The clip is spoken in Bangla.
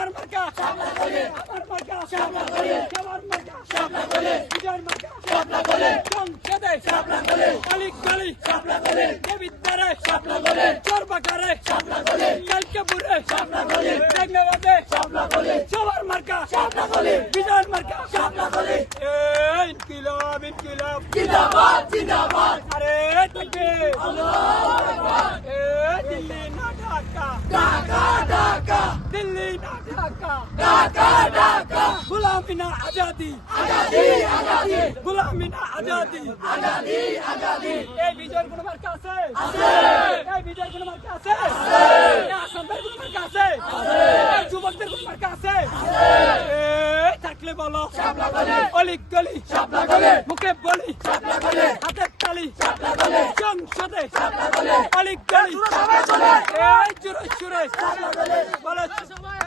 আমার মার্কা শাপলা কোলে, আমার মার্কা শাপলা কোলে, আমার মার্কা শাপলা কোলে, বিজয় মার্কা শাপলা কোলে, সংসদে শাপলা কোলে, গলি গলি শাপলা কোলে, দেবিদ্বারে শাপলা কোলে, চরবাকারে শাপলা কোলে, কালকেপুরে শাপলা কোলে, টেকনাবাদে শাপলা কোলে, সবার মার্কা শাপলা কোলে, বিজয় মার্কা শাপলা কোলে। ইনকিলাব ইনকিলাব জিন্দাবাদ জিন্দাবাদ, আরে তাকবীর আল্লাহু আকবার। দিল্লি না ঢাকা, ঢাকা ঢাকা, দিল্লি না ঢাকা, ঢাকা ঢাকা, গুলামি না আজাদি, আজাদি আজাদি, গুলামি না আজাদি, আজাদি আজাদি। এই বিজয়ের কোনো মার্কা আছে? আছে। এই বিজয়ের কোনো মার্কা আছে? আছে। এই আসামের কোনো মার্কা আছে? আছে। এই যুবকদের কোনো মার্কা আছে? আছে। এই থাকলে বলো শাপলা কোলে, অলি গলি শাপলা কোলে, মুখে বলি শাপলা কোলে, হাতে তালি শাপলা কোলে, সংসদে শাপলা কোলে, অলি গলি শাপলা কোলে, এই জুরে সুরে শাপলা কোলে বলো সবাই।